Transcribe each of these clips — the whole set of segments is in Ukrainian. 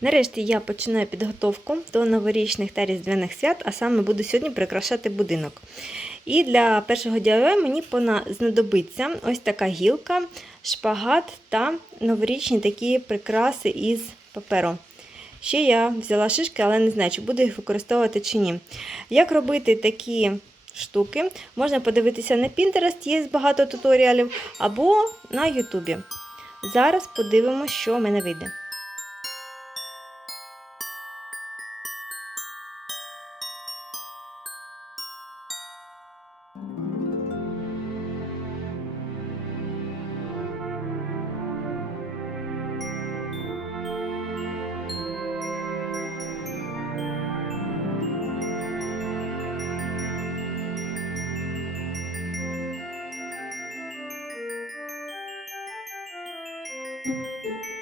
Нарешті я починаю підготовку до новорічних та різдвяних свят, а саме буду сьогодні прикрашати будинок. І для першого DIY мені знадобиться ось така гілка, шпагат та новорічні такі прикраси із паперу. Ще я взяла шишки, але не знаю, чи буду їх використовувати чи ні. Як робити такі штуки, можна подивитися на Pinterest, є багато туторіалів, або на Ютубі. Зараз подивимося, що в мене вийде. Música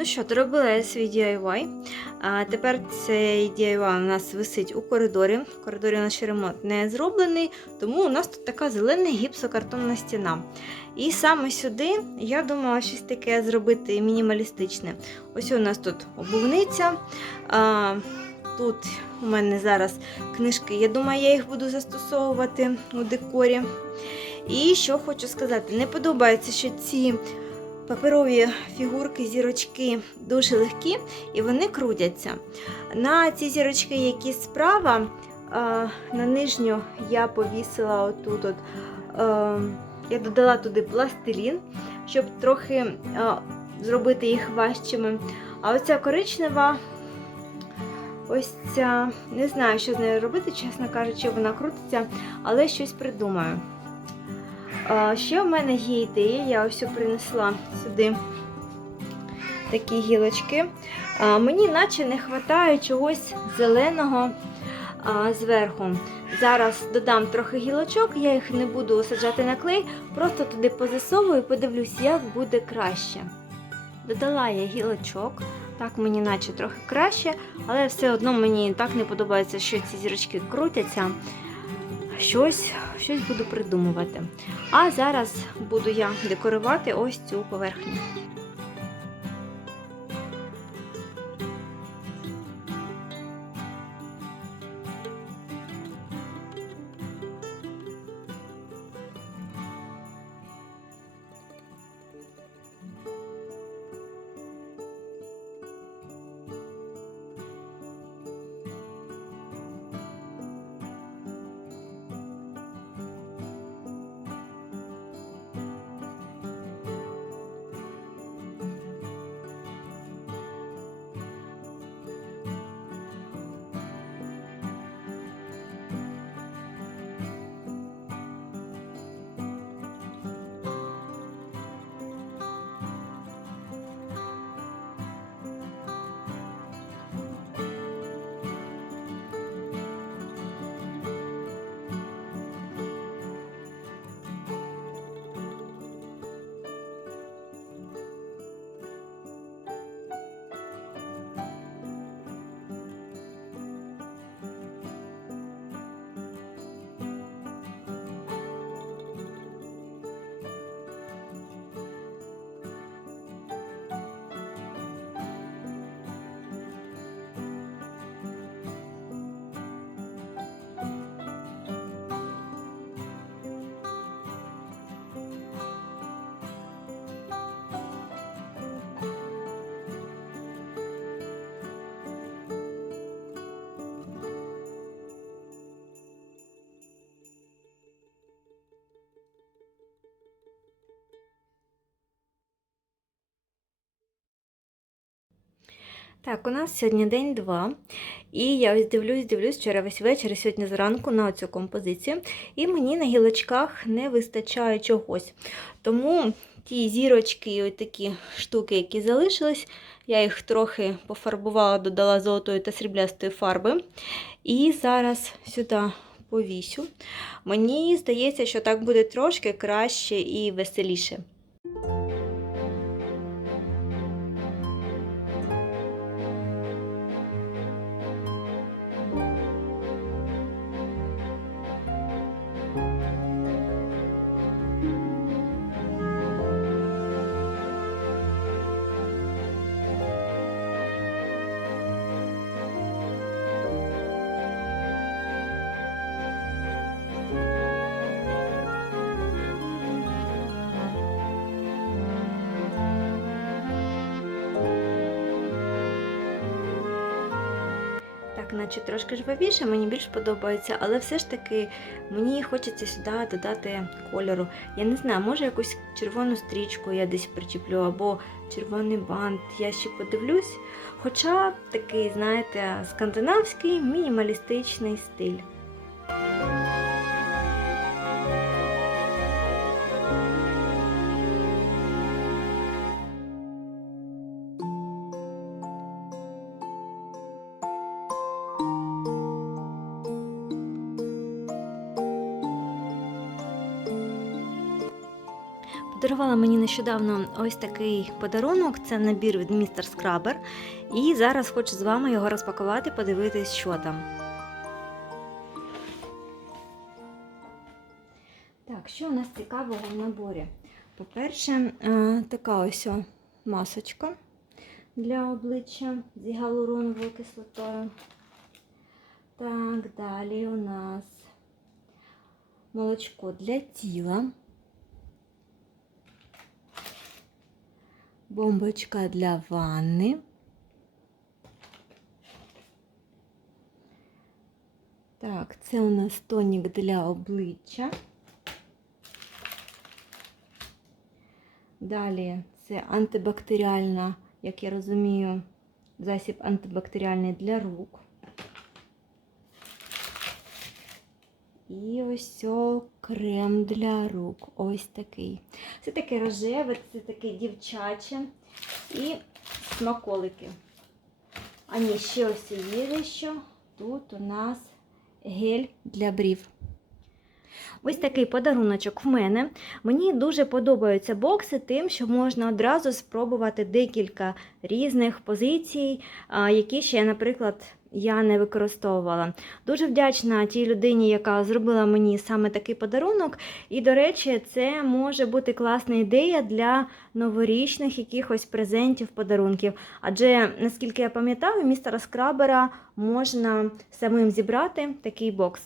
Ну що, доробила я свій DIY. А тепер цей DIY у нас висить у коридорі. В коридорі наш ще ремонт не зроблений, тому у нас тут така зелена гіпсокартонна стіна. І саме сюди я думала щось таке зробити мінімалістичне. Ось у нас тут обувниця. А, тут у мене зараз книжки. Я думаю, я їх буду застосовувати у декорі. І що хочу сказати, не подобається, що ці паперові фігурки, зірочки дуже легкі і вони крутяться. На ці зірочки, які справа, на нижню я повісила отут. От, я додала туди пластилін, щоб трохи зробити їх важчими. А оця коричнева, ось ця, не знаю, що з нею робити, чесно кажучи, вона крутиться, але щось придумаю. Ще в мене є ідея, я ось принесла сюди такі гілочки. Мені наче не вистачає чогось зеленого зверху. Зараз додам трохи гілочок, я їх не буду саджати на клей, просто туди позасовую і подивлюсь, як буде краще. Додала я гілочок, так мені наче трохи краще, але все одно мені так не подобається, що ці зірочки крутяться. Щось, щось буду придумувати. А зараз буду я декорувати ось цю поверхню. Так, у нас сьогодні день два. І я ось дивлюсь, дивлюсь вчора весь вечір, і сьогодні зранку на цю композицію. І мені на гілочках не вистачає чогось. Тому ті зірочки, ось такі штуки, які залишились, я їх трохи пофарбувала, додала золотої та сріблястої фарби. І зараз сюди повісю. Мені здається, що так буде трошки краще і веселіше. Так, наче трошки жвавіше, мені більш подобається, але все ж таки мені хочеться сюди додати кольору. Я не знаю, може якусь червону стрічку я десь причеплю, або червоний бант, я ще подивлюсь. Хоча такий, знаєте, скандинавський мінімалістичний стиль. Подарувала мені нещодавно ось такий подарунок. Це набір від містер Скрабер. І зараз хочу з вами його розпакувати, подивитись, що там. Так, що у нас цікавого в наборі? По-перше, е, така ось масочка для обличчя з гіалуроновою кислотою. Так, далі у нас молочко для тіла. Бомбочка для ванни. Так, це у нас тонік для обличчя. Далі це антибактеріальна, як я розумію, засіб антибактеріальний для рук. І ось о, крем для рук. Ось такий. Це таке рожеве, це таке дівчаче. І смаколики. А ні, ще ось є що Тут у нас гель для брів. Ось такий подаруночок в мене. Мені дуже подобаються бокси тим, що можна одразу спробувати декілька різних позицій, які ще, наприклад, я не використовувала. Дуже вдячна тій людині, яка зробила мені саме такий подарунок. І, до речі, це може бути класна ідея для новорічних якихось презентів, подарунків. Адже, наскільки я пам'ятаю, містера Скрабера можна самим зібрати такий бокс.